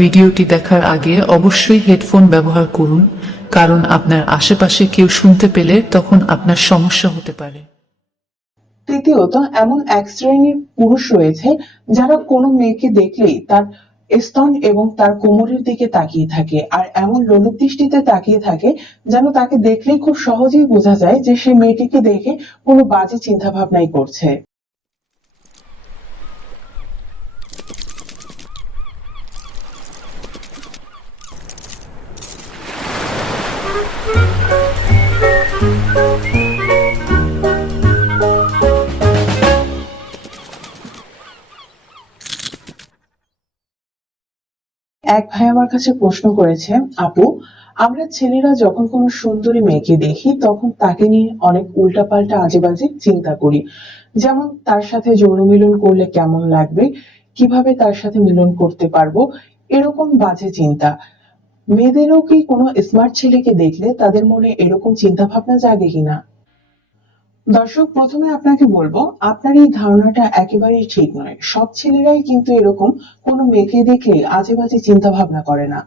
ভিডিওটি দেখার আগে অবশ্যই হেডফোন ব্যবহার করুন, কারণ আপনার আশেপাশে কেউ শুনতে পেলে তখন আপনার সমস্যা হতে পারে। তৃতীয়ত, এমন এক শ্রেণীর পুরুষ রয়েছে যারা কোনো মেয়েকে দেখলেই তার স্তন এবং তার কোমরের দিকে তাকিয়ে থাকে, আর এমন লোলুপ দৃষ্টিতে তাকিয়ে থাকে যেন তাকে দেখলেই খুব সহজেই বোঝা যায় যে সে মেয়েটিকে দেখে কোনো বাজে চিন্তা ভাবনাই করছে। এক ভাই আমার কাছে প্রশ্ন করেছে, আপু, আমরা ছেলেরা যখন কোনো সুন্দরী মেয়েকে দেখি তখন তাকে নিয়ে অনেক উল্টাপাল্টা আজেবাজে চিন্তা করি, যেমন তার সাথে যৌন মিলন করলে কেমন লাগবে, কিভাবে তার সাথে মিলন করতে পারবো, এরকম বাজে চিন্তা। মেয়েদেরও কি কোনো স্মার্ট ছেলেকে দেখলে তাদের মনে এরকম চিন্তা ভাবনা জাগে কিনা? দর্শক, প্রথমে আপনাকে বলবো, আপনার এই ধারণাটা একেবারেই ঠিক নয়। সব ছেলেরাই কিন্তু এরকম কোনো মেয়েকে দেখলেই আজে বাজে চিন্তা ভাবনা করে না।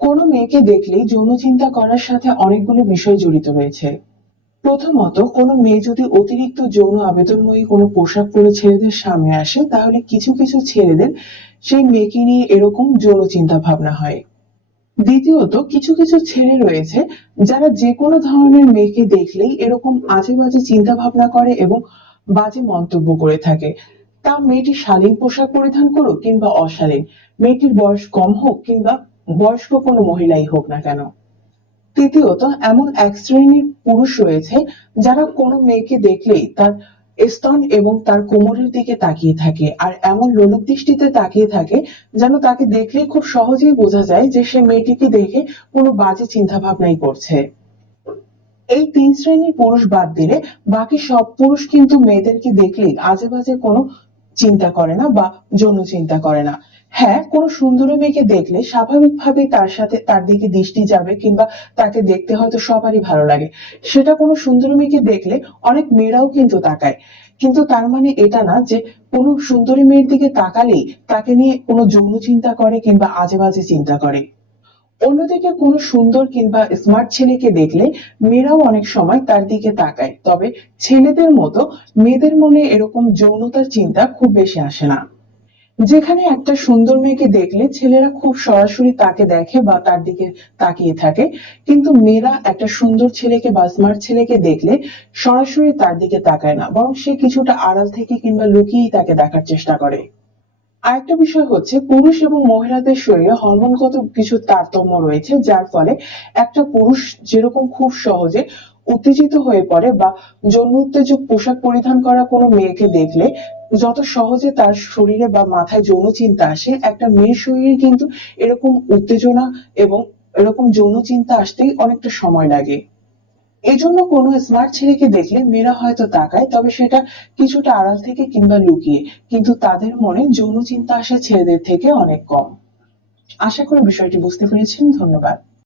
কোনো মেয়েকে দেখলেই যৌন চিন্তা করার সাথে অনেকগুলো বিষয় জড়িত রয়েছে। প্রথমত, কোনো মেয়ে যদি অতিরিক্ত যৌন আবেদনময়ী কোনো পোশাক পরে ছেলেদের সামনে আসে, তাহলে কিছু কিছু ছেলেদের সেই মেয়েকে নিয়ে এরকম যৌন চিন্তা ভাবনা হয়। দ্বিতীয়ত, কিছু কিছু ছেলে রয়েছে যারা যে কোনো ধরনের মেয়েকে দেখলেই এরকম আজে বাজে চিন্তা ভাবনা করে এবং বাজে মন্তব্য করে থাকে। তা মেয়েটি শালীন পোশাক পরিধান করুক কিংবা অশালীন, মেয়েটির বয়স কম হোক কিংবা বয়স্ক কোনো মহিলাই হোক না কেন। তৃতীয়ত, এমন এক শ্রেণীর পুরুষ রয়েছে যারা কোনো মেয়েকে দেখলেই তার স্তন এবং তার কোমরের দিকে তাকিয়ে থাকে, আর এমন লোলুপ দৃষ্টিতে তাকিয়ে থাকে যেন তাকে দেখলেই খুব সহজেই বোঝা যায় যে সে মেয়েটিকে দেখে কোনো বাজে চিন্তা ভাবনাই করছে। এই তিন শ্রেণীর পুরুষ বাদ দিলে বাকি সব পুরুষ কিন্তু মেয়েদেরকে দেখলেই আজে বাজে কোনো চিন্তা করে না বা যৌন চিন্তা করে না। হ্যাঁ, কোনো সুন্দরী মেয়েকে দেখলে স্বাভাবিকভাবেই তার সাথে তার দিকে দৃষ্টি যাবে কিংবা তাকে দেখতে হয়তো সবারই ভালো লাগে। সেটা কোনো সুন্দরী মেয়েকে দেখলে অনেক মেয়েরাও কিন্তু তাকায়, কিন্তু তার মানে এটা না যে কোনো সুন্দরী মেয়ের দিকে তাকালেই তাকে নিয়ে কোনো যৌন চিন্তা করে কিংবা আজে বাজে চিন্তা করে। অন্যদিকে কোনো সুন্দর কিংবা স্মার্ট ছেলেকে দেখলে মেয়েরাও অনেক সময় তার দিকে তাকায়, তবে ছেলেদের মতো মেয়েদের মনে এরকম যৌনতার চিন্তা খুব বেশি আসে না। যেখানে একটা সুন্দর মেয়েকে দেখলে ছেলেরা খুব সরাসরি তাকে দেখে বা তার দিকে তাকিয়ে থাকে, কিন্তু মেয়েরা একটা সুন্দর ছেলেকে বা স্মার্ট ছেলেকে দেখলে সরাসরি তার দিকে তাকায় না, বরং সে কিছুটা আড়াল থেকে কিংবা লুকিয়েই তাকে দেখার চেষ্টা করে। আরেকটা বিষয় হচ্ছে, পুরুষ এবং মহিলাদের শরীরে হরমোনগত কিছু তারতম্য রয়েছে, যার ফলে একটা পুরুষ যেরকম খুব সহজে উত্তেজিত হয়ে পড়ে বা যৌন উত্তেজক পোশাক পরিধান করা কোনো মেয়েকে দেখলে যত সহজে তার শরীরে বা মাথায় যৌন চিন্তা আসে, একটা মেয়ের শরীরে কিন্তু এরকম উত্তেজনা এবং এরকম যৌন চিন্তা আসতেই অনেকটা সময় লাগে। এজন্য কোনো স্মার্ট ছেলেকে দেখলে মেয়েরা হয়তো তাকায়, তবে সেটা কিছুটা আড়াল থেকে কিংবা লুকিয়ে, কিন্তু তাদের মনে যৌন চিন্তা আসে ছেলেদের থেকে অনেক কম। আশা করি বিষয়টি বুঝতে পেরেছেন। ধন্যবাদ।